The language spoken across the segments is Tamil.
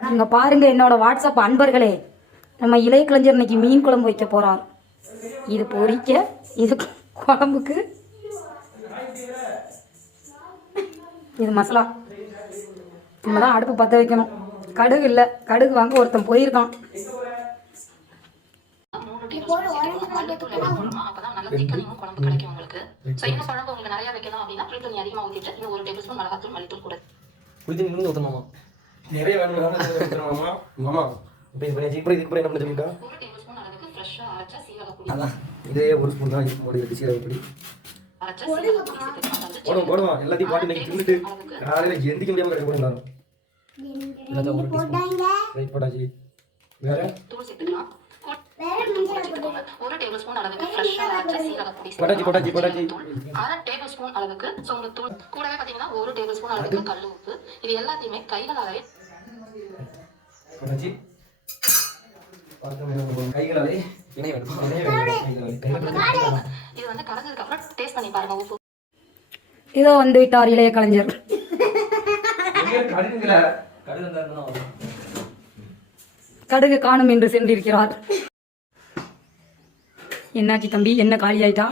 இங்க பாருங்க என்னோட வாட்ஸ்அப் அன்பர்களே, நம்ம இளைய கலைஞர் இன்னைக்கு மீன் குழம்பு வைக்க போறார். இது பொரிக்க, இது குழம்புக்கு, இது மசாலா. நம்ம தான் அடுப்பு பற்ற வைக்கணும். கடுகு இல்லை, கடுகு வாங்க ஒருத்தன் போயிருக்கான். நிறைய வேணுமா மாமா இதே ஒரு ஸ்பூன் தான் சீரகப்பொடி போடுவோம் போடுவோம். எல்லாத்தையும் பாட்டு இன்னைக்கு தின்னுட்டு காலையில் எந்திக்க முடியாம கிடைக்க போடுறாங்க. எல்லாத்தையும் போட்டாச்சு. வேற போட்டாச்சு போட்டாச்சு போட்டாச்சு. 1/2 டேபிள் ஸ்பூன் அளவுக்கு சோம்புத்தூள், கூடவே பாத்தீங்கன்னா 1 டேபிள் ஸ்பூன் அளவுக்கு கல் உப்பு. இது எல்லாத்தையுமே கைகளாலே போட்டாச்சு. கைகளாலே இது வந்து கலந்ததுக்கு அப்புறம் டேஸ்ட் பண்ணி பாருங்க உப்பு. இதோ வந்து விட்டார் இளைய கலைஞர். கடுகு காணும் என்று சென்றிருக்கிறார். என்னாச்சு தம்பி, என்ன காலி ஆயிட்டா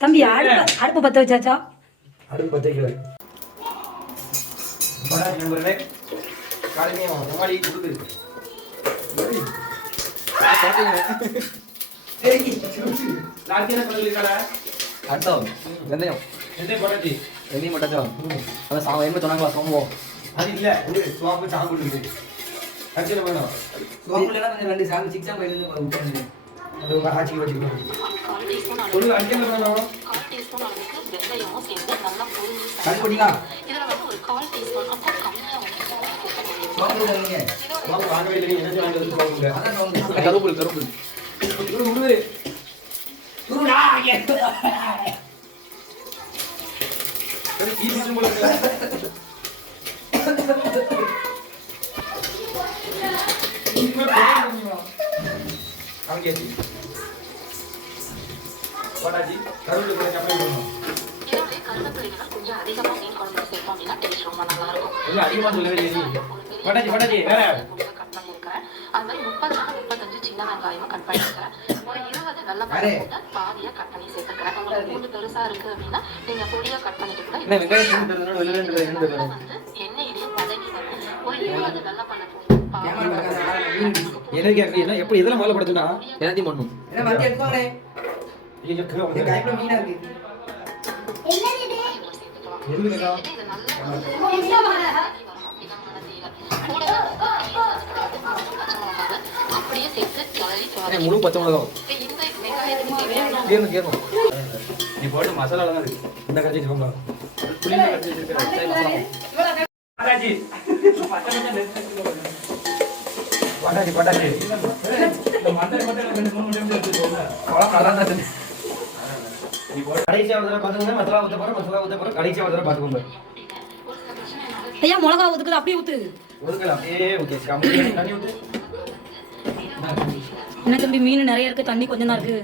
தம்பி? அடுப்பு பத்த வச்சாச்சா? அடுப்பு பத்த வைக்கல. வெந்தயம் வெந்தயம் போட்டாச்சோ? அதான் என்ன சொன்னாங்களா சோம்பம்? அது இல்லை, சோம்பு சாம்பு இருக்குது. அரிசியில் வேணும் சோம்புலாம் கொஞ்சம் 2 சாம்பு சிக்ஸா போயிருந்து ஆட்சி வச்சுக்கணும். சொல்லு அரிசியில் வேணும். 1/4 டீஸ்பூன் அளவுக்கு வெந்தயமும் சேர்த்து நல்லா பொரிஞ்சு கறி போட்டீங்களா? இதுல வந்து ஒரு 1/4 டீஸ்பூன் அப்போ கம்மியா வந்து சோம்பு இல்லைங்க, சோம்பு வாங்கவே இல்லை. என்ன வாங்கி சோம்புங்க? கருப்பு கருப்பு உருவு உருடா கருவேப்பிலைகள் கொஞ்சம் அதிகமா மீன் குழம்பு சேர்த்தோம் அப்படின்னா டேஸ்ட் ரொம்ப நல்லா இருக்கும். அதிகமா சொல்லவே வேற கட் பண்ணியிருக்கிறேன். அது மாதிரி 30 சின்ன வெங்காயமும் கட் பண்ணியிருக்கிறேன். ஒரு 20 வெள்ளை பாதியா கட் பண்ணி சேர்த்துக்கிறேன். உங்களுக்கு பூண்டு பெருசா இருக்கு அப்படின்னா நீங்க பொடியா கட் பண்ணிட்டு கூட வந்து எண்ணெயிலேயே வதக்கி ஒரு 20 வெள்ளைப்பள்ளி பூண்டு எப்படி இதெல்லாம் முதல்ல படுத்துனா எல்லாத்தையும் பண்ணும். அப்படியே சேர்த்து முழு பச்சை மிளகாவும் நீ போட்டு மசாலா தான் இந்த கரைச்சி வச்சுக்கோங்க. பட்டாச்சி பட்டாச்சி கடைசியாக பார்த்துக்கோங்க. மசாலா ஊற்ற போகிறோம், மசாலா ஊற்ற போகிறோம். கடைசியாக ஒரு தடவை பார்த்துக்கோங்க. ஐயா மிளகா ஊத்துக்குது, அப்படியே ஊத்து. ஒதுக்கல அப்படியே ஓகே. தண்ணி ஊற்று. என்ன தம்பி, மீன் நிறைய இருக்கு, தண்ணி கொஞ்சம் தான் இருக்கு.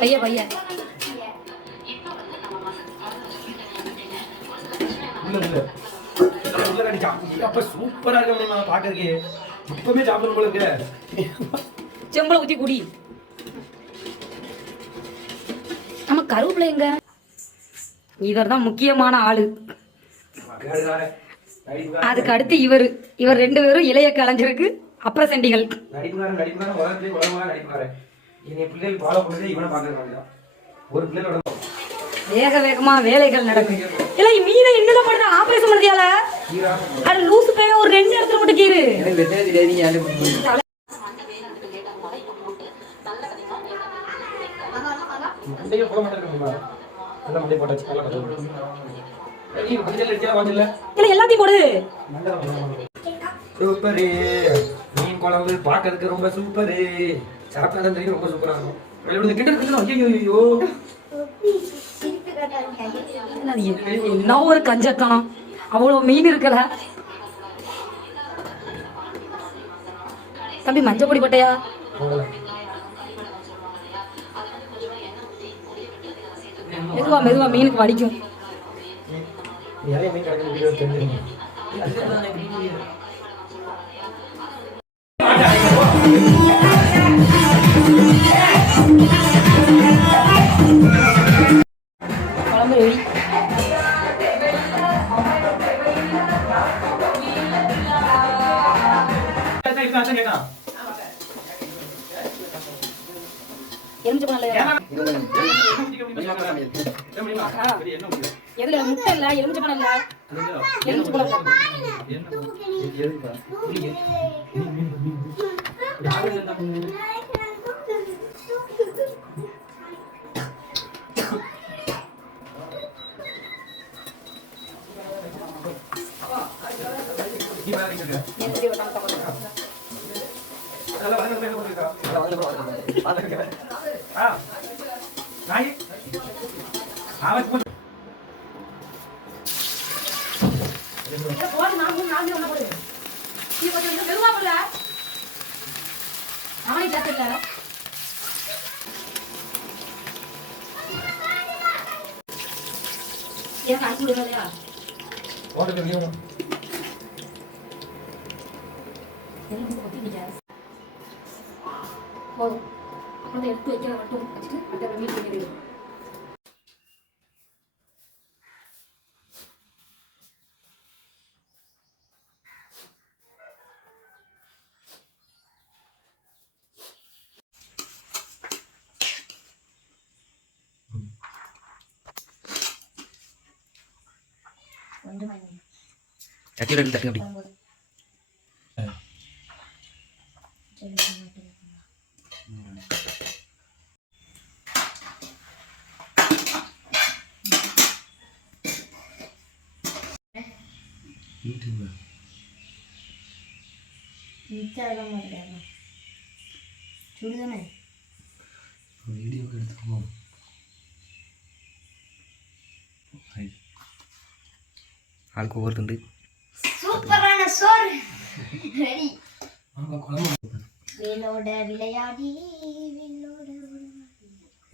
பைய பைய சூப்பரா இருக்கு பாக்குறதுக்கு. இப்பவே சாப்பிடணும் போல இருக்கு. செம்பளை ஊத்தி குடி. நம்ம கருவேப்பிலை எங்க? இவர் தான் முக்கியமான ஆளு. அதுக்கு அடுத்து இவர் 2 பேரும் இளைய கலைஞருக்கு அப்புறம் செண்டிகள். வேக வேகமா வேலைகள் நடக்கும். இல்ல மீனை என்னதான் பண்ணுற ஆபரேஷன் பண்ணுறியால? அது லூசு பைய ஒரு 2 இடத்துல மட்டும் கீறு. எல்லாத்தையும் போடு. சூப்பரு மீன் குழம்பு பாக்கிறதுக்கு ரொம்ப சூப்பரு. சாப்பிட்டா தெரியும் ரொம்ப சூப்பரா இருக்கும். என்ன ஒரு கஞ்சத்தனம், அவ்வளவு மீன் இருக்கல. தம்பி மஞ்சள் பொடி போட்டையா? மெதுவா மெதுவா மீனுக்கு வலிக்கும். நிறைய மீன் கிடைக்கும் வீடியோ தெரிஞ்சுக்கணும். குழம்பு ரெடி. எதுல முட்டை இல்ல, எலுமிச்சை பழம் இல்ல, எலுமிச்சை பழம் போதும். அப்புறம் எடுத்து வைக்க மட்டும் வச்சுட்டு அடுத்த மீட் பண்ணிடுவோம். சட்டியோட எடுத்து தட்டு அப்படி. சுடுதானே வீடியோக்கு எடுத்துக்கோ. ஆளுக்கு ஒவ்வொரு துண்டு. சூப்பரான சோறு ரெடி. குழம்பு வேலோட விளையாடி வேலோட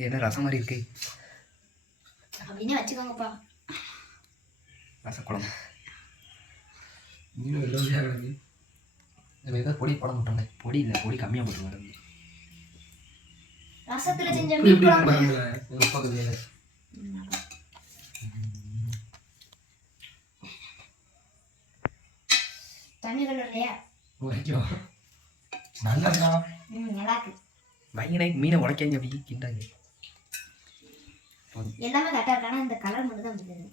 என்ன ரசம் மாதிரி இருக்கு. அப்படின்னு வச்சுக்கோங்கப்பா. ரசக்குழம்பு மீன் எல்லாம் கிடக்கு. நம்ம ஏதாவது பொடி போட மாட்டோம். பொடி இல்லை, பொடி கம்மியாக போட்டுருவாங்க. ரசத்துல செஞ்ச மீன் குழம்பு தண்ணி கலர் இல்லையா? நல்லா இருக்கா? நல்லா இருக்கு. பயங்கர மீனை உடைக்காங்க அப்படி கிண்டாங்க. எல்லாமே கரெக்டா இருக்கு. ஆனா இந்த கலர் மட்டும் தான் பிடிக்குது.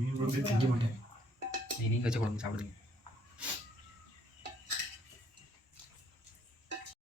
மீன் குழம்பு திங்க மாட்டேன். நீங்கள் வச்ச குழம்பு சாப்பிடுங்க.